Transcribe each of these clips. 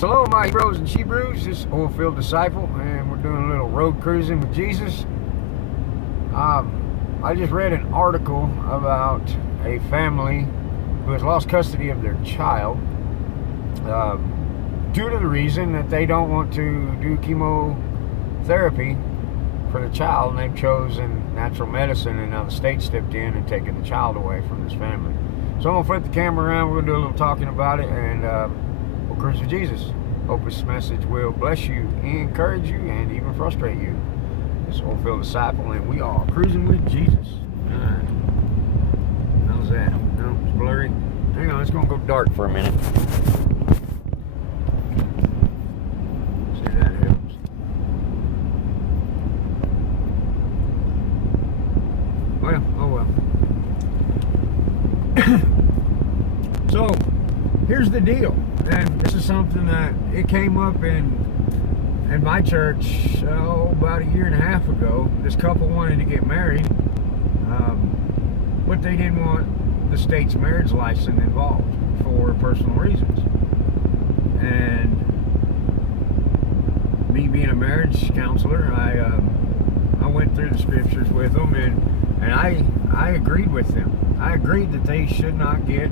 Hello, my heroes and Hebrews. This is Oilfield Disciple, and we're doing a little road cruising with Jesus. I just read an article about a family who has lost custody of their child due to the reason that they don't want to do chemotherapy for the child, and they've chosen natural medicine, and now the state stepped in and taken the child away from this family. So I'm going to flip the camera around. We're going to do a little talking about it, and we'll cruise with Jesus. Hope this message will bless you, encourage you, and even frustrate you. This is Oilfield Disciple, and we are cruising with Jesus. Alright. How's that? No, it's blurry. Hang on, it's going to go dark for a minute. See if that helps. Well, oh well. So, here's the deal. And this is something that it came up in my church about a year and a half ago. This couple wanted to get married, but they didn't want the state's marriage license involved for personal reasons. And me being a marriage counselor, I went through the scriptures with them, and I agreed with them. I agreed that they should not get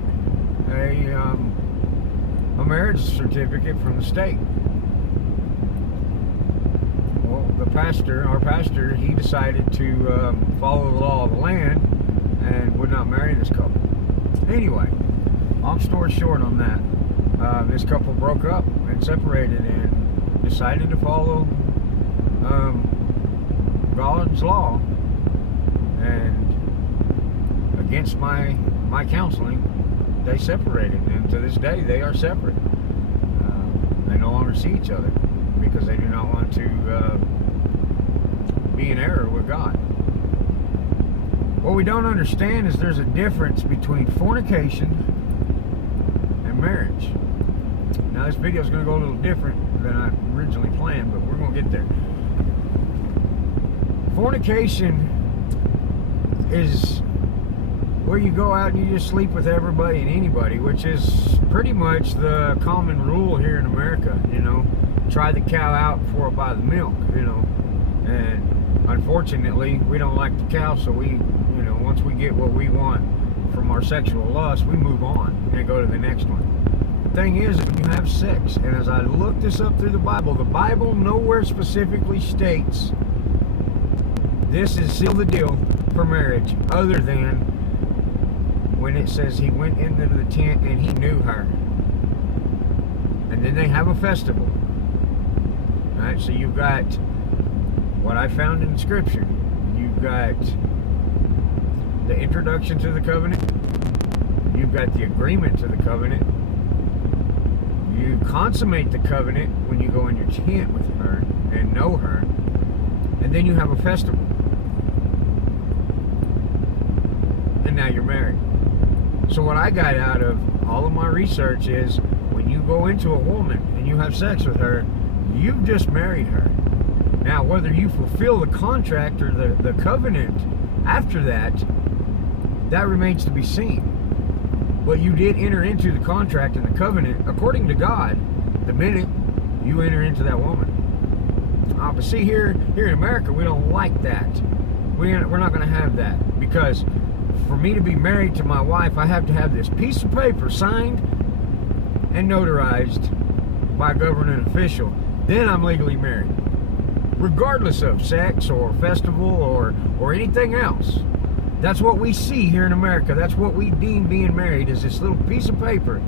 a marriage certificate from the state. Well, our pastor, he decided to follow the law of the land and would not marry this couple. Anyway, long story short on that, this couple broke up and separated and decided to follow God's law, and against my counseling, they separated, and to this day they are separate. They no longer see each other because they do not want to be in error with God. What we don't understand is there's a difference between fornication and marriage. Now this video is going to go a little different than I originally planned, but we're going to get there. Fornication is where you go out and you just sleep with everybody and anybody, which is pretty much the common rule here in America, you know. Try the cow out before it buy the milk, you know. And unfortunately, we don't like the cow, so we, you know, once we get what we want from our sexual lust, we move on and go to the next one. The thing is, when you have sex, and as I looked this up through the Bible nowhere specifically states this is still the deal for marriage, other than when it says he went into the tent and he knew her. And then they have a festival. Alright, so you've got what I found in Scripture. You've got the introduction to the covenant. You've got the agreement to the covenant. You consummate the covenant when you go in your tent with her and know her. And then you have a festival. And now you're married. So what I got out of all of my research is when you go into a woman and you have sex with her, you've just married her. Now, whether you fulfill the contract or the covenant after that, that remains to be seen. But you did enter into the contract and the covenant according to God the minute you enter into that woman. But see, here in America, we don't like that. We're not going to have that, because for me to be married to my wife, I have to have this piece of paper signed and notarized by a government official. Then I'm legally married, regardless of sex or festival or anything else. That's what we see here in America. That's what we deem being married, is this little piece of paper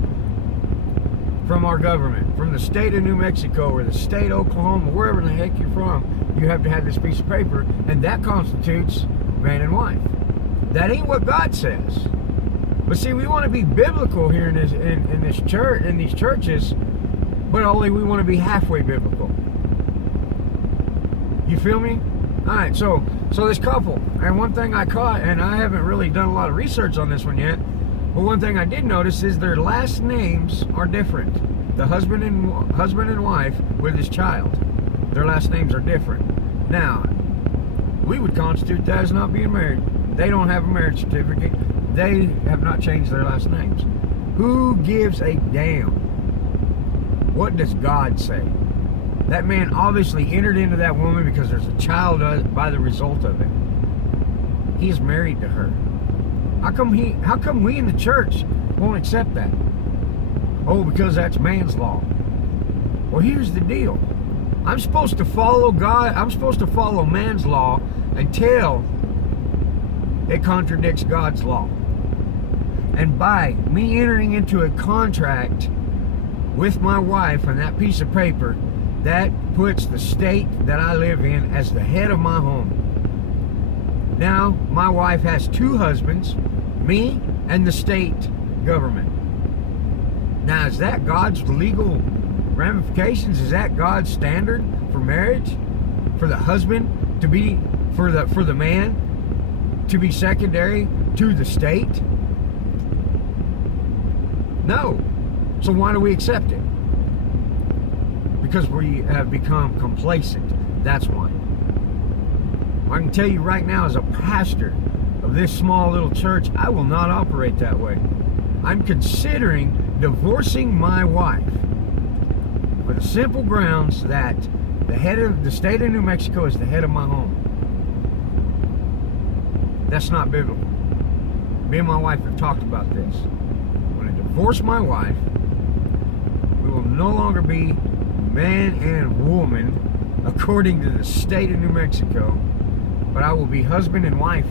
from our government, from the state of New Mexico or the state of Oklahoma, wherever the heck you're from. You have to have this piece of paper, and that constitutes man and wife. That ain't what God says. But see, we want to be biblical here in this church, in these churches, but only we want to be halfway biblical. You feel me? All right. So this couple, and one thing I caught, and I haven't really done a lot of research on this one yet, but one thing I did notice is their last names are different. The husband and wife with his child, their last names are different. Now, we would constitute that as not being married. They don't have a marriage certificate. They have not changed their last names. Who gives a damn What does God say? That man obviously entered into that woman because there's a child by the result of it. He is married to her. How come we in the church won't accept that? Oh, because that's man's law. Well, here's the deal. I'm supposed to follow God. I'm supposed to follow man's law until it contradicts God's law. And by me entering into a contract with my wife on that piece of paper, that puts the state that I live in as the head of my home. Now, my wife has two husbands, me and the state government. Now, is that God's legal ramifications? Is that God's standard for marriage? For the husband to be, for the man to be secondary to the state? No. So why do we accept it? Because we have become complacent. That's why. I can tell you right now, as a pastor of this small little church, I will not operate that way. I'm considering divorcing my wife for the simple grounds that the head of the state of New Mexico is the head of my home. That's not biblical. Me and my wife have talked about this. When I divorce my wife, we will no longer be man and woman according to the state of New Mexico, but I will be husband and wife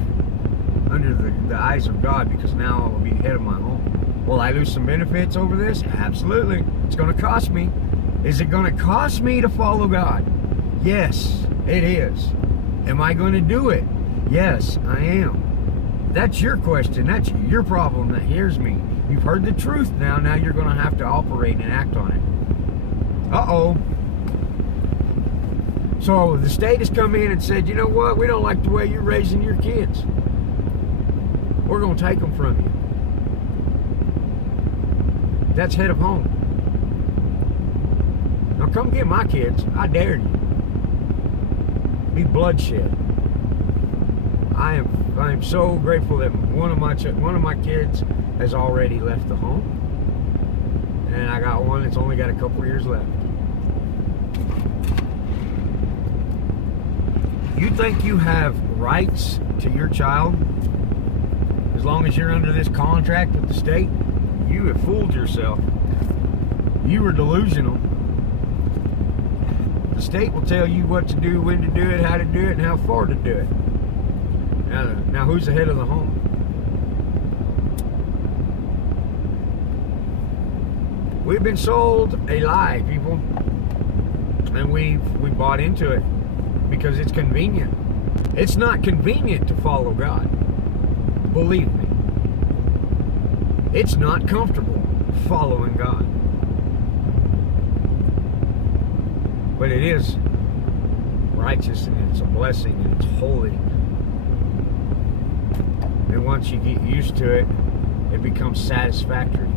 under the eyes of God, because now I will be head of my home. Will I lose some benefits over this? Absolutely. It's going to cost me. Is it going to cost me to follow God? Yes, it is. Am I going to do it? Yes, I am. That's your question. That's your problem. That here's me. You've heard the truth now. Now you're going to have to operate and act on it. Uh-oh. So the state has come in and said, you know what? We don't like the way you're raising your kids. We're going to take them from you. That's head of home. Now come get my kids. I dare you. Be bloodshed. I am so grateful that one of my kids has already left the home, and I got one that's only got a couple years left. You think you have rights to your child as long as you're under this contract with the state? You have fooled yourself. You were delusional. The state will tell you what to do, when to do it, how to do it, and how far to do it. Now who's the head of the home? We've been sold a lie, people, and we bought into it because it's convenient. It's not convenient to follow God. Believe me. It's not comfortable following God. But it is righteous, and it's a blessing, and it's holy. And once you get used to it, it becomes satisfactory.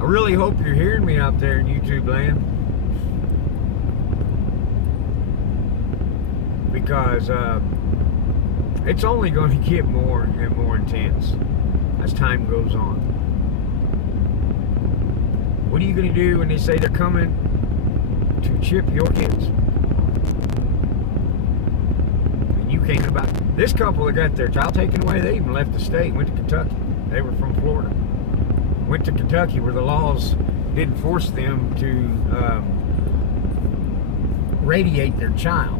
I really hope you're hearing me out there in YouTube land, because it's only going to get more and more intense as time goes on. What are you going to do when they say they're coming to chip your kids? And you can't about it. This couple that got their child taken away, they even left the state, went to Kentucky. They were from Florida. Went to Kentucky where the laws didn't force them to radiate their child.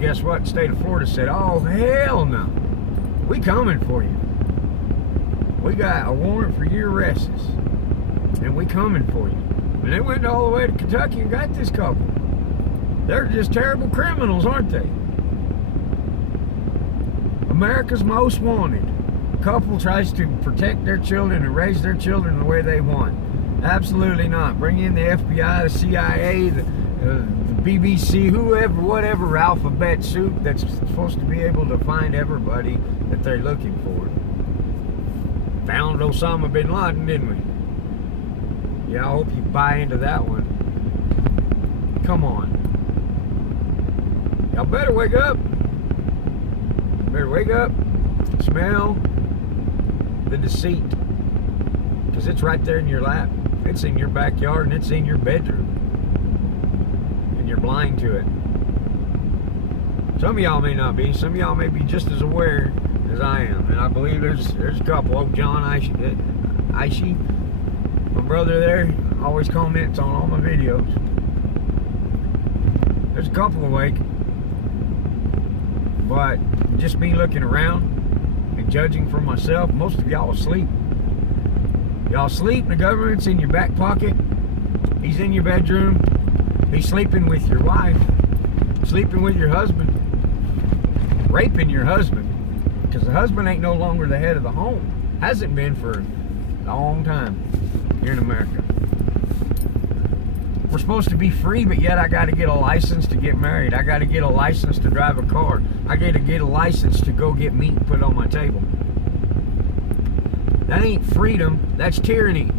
Guess what? The state of Florida said, oh, hell no. We coming for you. We got a warrant for your arrests, and we coming for you. And they went all the way to Kentucky and got this couple. They're just terrible criminals, aren't they? America's most wanted. Couple tries to protect their children and raise their children the way they want. Absolutely not. Bring in the FBI, the CIA, the BBC, whoever, whatever alphabet soup that's supposed to be able to find everybody that they're looking for. Found Osama bin Laden, didn't we? Yeah, I hope you buy into that one. Come on. Y'all better wake up. Better wake up. Smell the deceit. Because it's right there in your lap. It's in your backyard and it's in your bedroom. And you're blind to it. Some of y'all may not be. Some of y'all may be just as aware as I am. And I believe there's a couple. Oh, John Aishi, my brother there, always comments on all my videos. There's a couple awake. But just me looking around and judging for myself, most of y'all asleep. Y'all sleep, the government's in your back pocket. He's in your bedroom. He's sleeping with your wife. Sleeping with your husband. Raping your husband. Because the husband ain't no longer the head of the home. Hasn't been for a long time here in America. We're supposed to be free, but yet I got to get a license to get married. I got to get a license to drive a car. I got to get a license to go get meat and put it on my table. That ain't freedom, that's tyranny.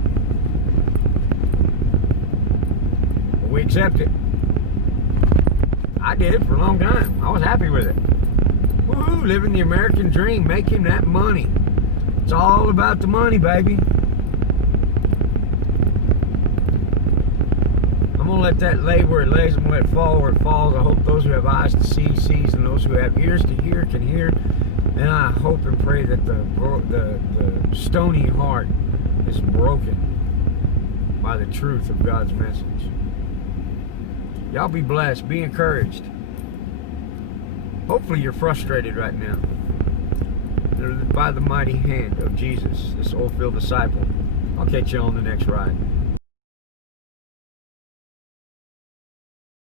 But we accept it. I did it for a long time. I was happy with it. Woohoo, living the American dream, making that money. It's all about the money, baby. I'm going to let that lay where it lays. I'm going to let it fall where it falls. I hope those who have eyes to see, sees, and those who have ears to hear can hear. And I hope and pray that the stony heart is broken by the truth of God's message. Y'all be blessed. Be encouraged. Hopefully you're frustrated right now. By the mighty hand of Jesus, this old-filled disciple. I'll catch you on the next ride.